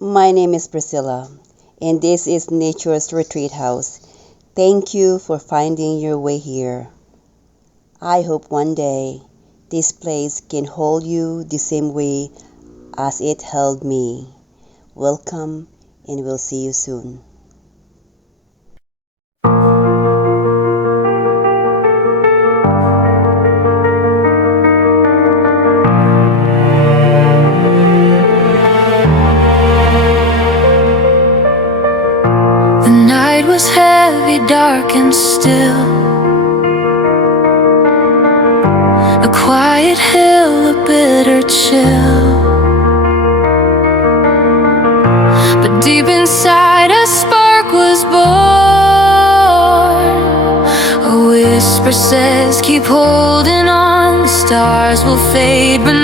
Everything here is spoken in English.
My name is Priscilla, and this is Nature's Retreat House. Thank you for finding your way here. I hope one day this place can hold you the same way as it held me. Welcome, and we'll see you soon. The night was heavy, dark and still. A quiet hill, a bitter chill. But deep inside a spark was born. A whisper says, keep holding on. The stars will fade, but